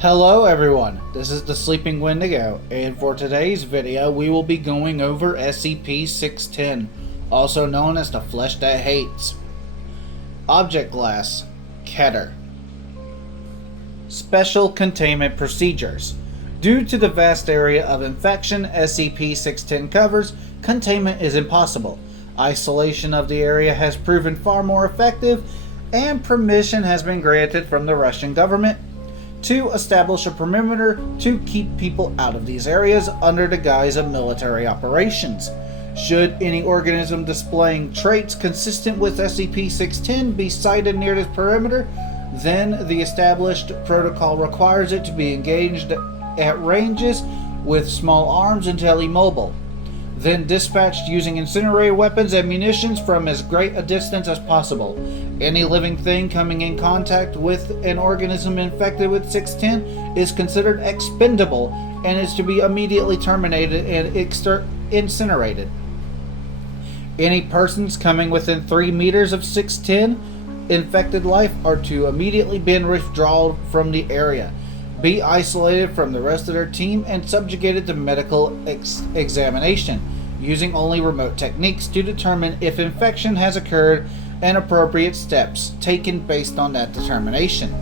Hello everyone, this is the Sleeping Wendigo, and for today's video we will be going over SCP-610, also known as the Flesh That Hates. Object Class: Keter. Special Containment Procedures. Due to the vast area of infection SCP-610 covers, containment is impossible. Isolation of the area has proven far more effective, and permission has been granted from the Russian government to establish a perimeter to keep people out of these areas under the guise of military operations. Should any organism displaying traits consistent with SCP-610 be sighted near this perimeter, then the established protocol requires it to be engaged at ranges with small arms until immobile, then dispatched using incinerator weapons and munitions from as great a distance as possible. Any living thing coming in contact with an organism infected with 610 is considered expendable and is to be immediately terminated and incinerated. Any persons coming within 3 meters of 610 infected life are to immediately be withdrawn from the area, be isolated from the rest of their team, and subjugated to medical examination, using only remote techniques to determine if infection has occurred and appropriate steps taken based on that determination.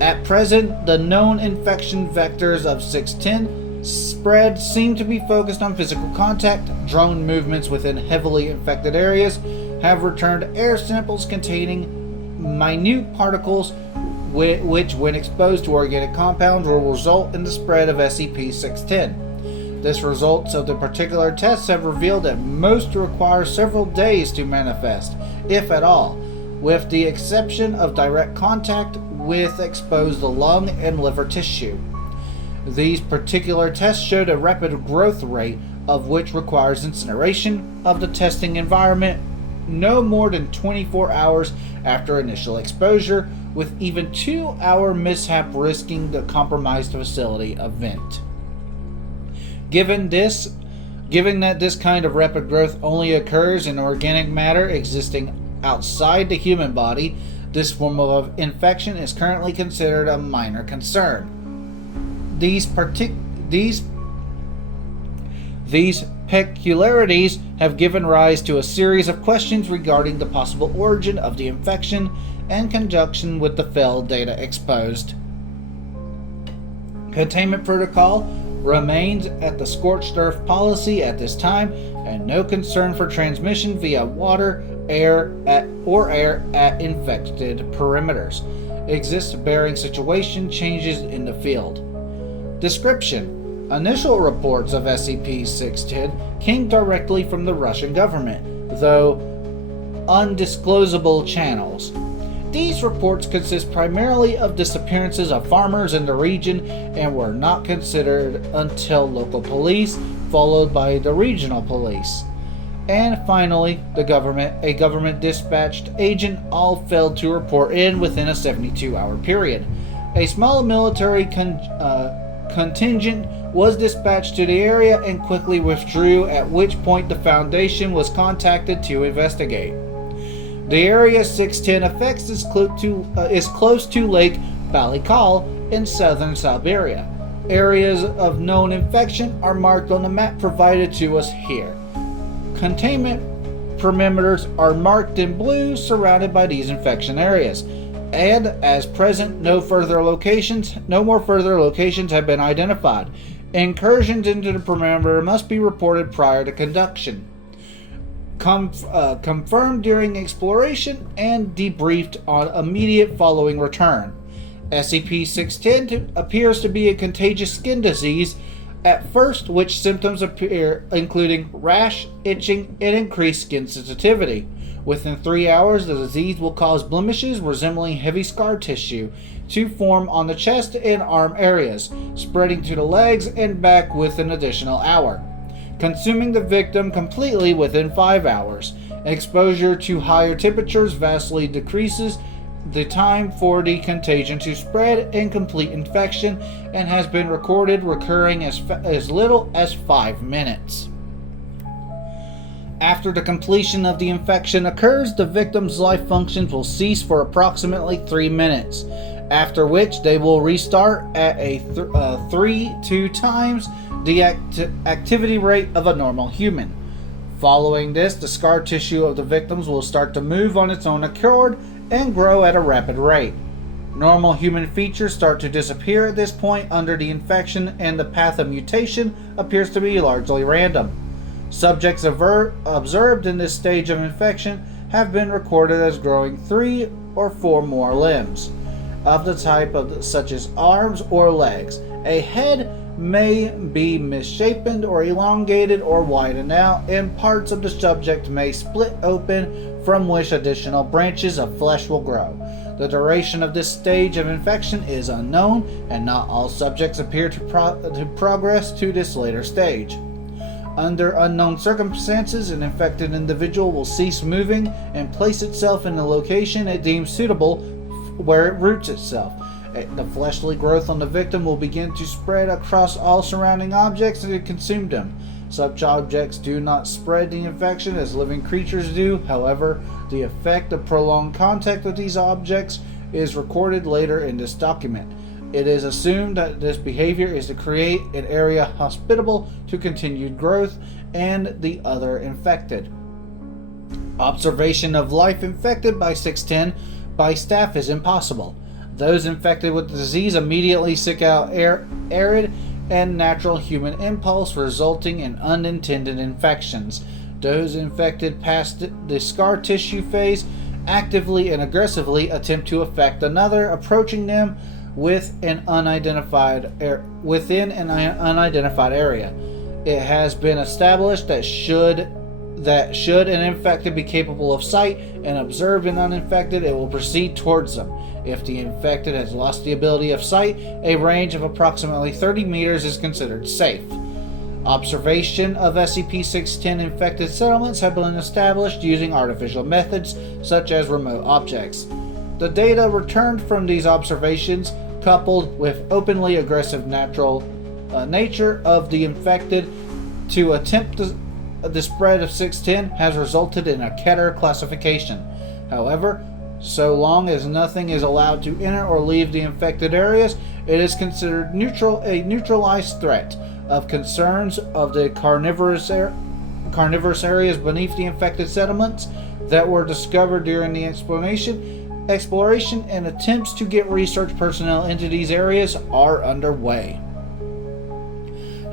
At present, the known infection vectors of 610 spread seem to be focused on physical contact. Drone movements within heavily infected areas have returned air samples containing minute particles which, when exposed to organic compounds, will result in the spread of SCP-610. The results of the particular tests have revealed that most require several days to manifest, if at all, with the exception of direct contact with exposed lung and liver tissue. These particular tests showed a rapid growth rate of which requires incineration of the testing environment no more than 24 hours after initial exposure, with even 2-hour mishap risking the compromised facility event. Given that this kind of rapid growth only occurs in organic matter existing outside the human body, this form of infection is currently considered a minor concern. These peculiarities have given rise to a series of questions regarding the possible origin of the infection in conjunction with the failed data exposed. Containment protocol remains at the scorched earth policy at this time, and no concern for transmission via water, air at infected perimeters exists, bearing situation changes in the field. Description: initial reports of SCP-610 came directly from the Russian government, though undisclosable channels. These reports consist primarily of disappearances of farmers in the region and were not considered until local police, followed by the regional police, and finally a government dispatched agent, all failed to report in within a 72-hour period. A small military contingent was dispatched to the area and quickly withdrew, at which point the Foundation was contacted to investigate. The area 610 affects is close to Lake Baikal in southern Siberia. Areas of known infection are marked on the map provided to us here. Containment perimeters are marked in blue, surrounded by these infection areas, and as present, no more further locations have been identified. Incursions into the perimeter must be reported prior to conduction, confirmed during exploration, and debriefed on immediate following return. SCP-610 appears to be a contagious skin disease at first, which symptoms appear including rash, itching, and increased skin sensitivity. Within 3 hours, the disease will cause blemishes resembling heavy scar tissue to form on the chest and arm areas, spreading to the legs and back within an additional hour, consuming the victim completely within 5 hours. Exposure to higher temperatures vastly decreases the time for the contagion to spread and complete infection, and has been recorded recurring as little as 5 minutes. After the completion of the infection occurs, the victim's life functions will cease for approximately 3 minutes, after which they will restart at a 3-2 times the activity rate of a normal human. Following this, the scar tissue of the victims will start to move on its own accord and grow at a rapid rate. Normal human features start to disappear at this point under the infection, and the path of mutation appears to be largely random. Subjects observed in this stage of infection have been recorded as growing 3 or 4 more limbs of the type such as arms or legs. A head may be misshapen or elongated or widened out, and parts of the subject may split open, from which additional branches of flesh will grow. The duration of this stage of infection is unknown, and not all subjects appear to progress to this later stage. Under unknown circumstances, an infected individual will cease moving and place itself in the location it deems suitable where it roots itself. The fleshly growth on the victim will begin to spread across all surrounding objects that consumed them. Such objects do not spread the infection as living creatures do. However, the effect of prolonged contact with these objects is recorded later in this document. It is assumed that this behavior is to create an area hospitable to continued growth and the other infected. Observation of life infected by 610 by staff is impossible. Those infected with the disease immediately seek out arid and natural human impulse, resulting in unintended infections. Those infected past the scar tissue phase actively and aggressively attempt to affect another, approaching them within an unidentified area. It has been established that should an infected be capable of sight and observe an uninfected, it will proceed towards them. If the infected has lost the ability of sight, a range of approximately 30 meters is considered safe. Observation of SCP-610 infected settlements have been established using artificial methods such as remote objects. The data returned from these observations, coupled with openly aggressive natural nature of the infected to attempt the spread of 610, has resulted in a Keter classification. However, so long as nothing is allowed to enter or leave the infected areas, it is considered a neutralized threat. Of concerns of the carnivorous areas beneath the infected settlements that were discovered during the exploration and attempts to get research personnel into these areas are underway.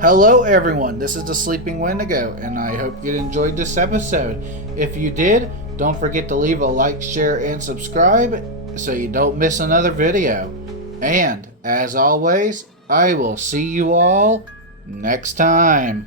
Hello everyone, this is the Sleeping Wendigo, and I hope you enjoyed this episode. If you did, don't forget to leave a like, share, and subscribe so you don't miss another video. And, as always, I will see you all next time.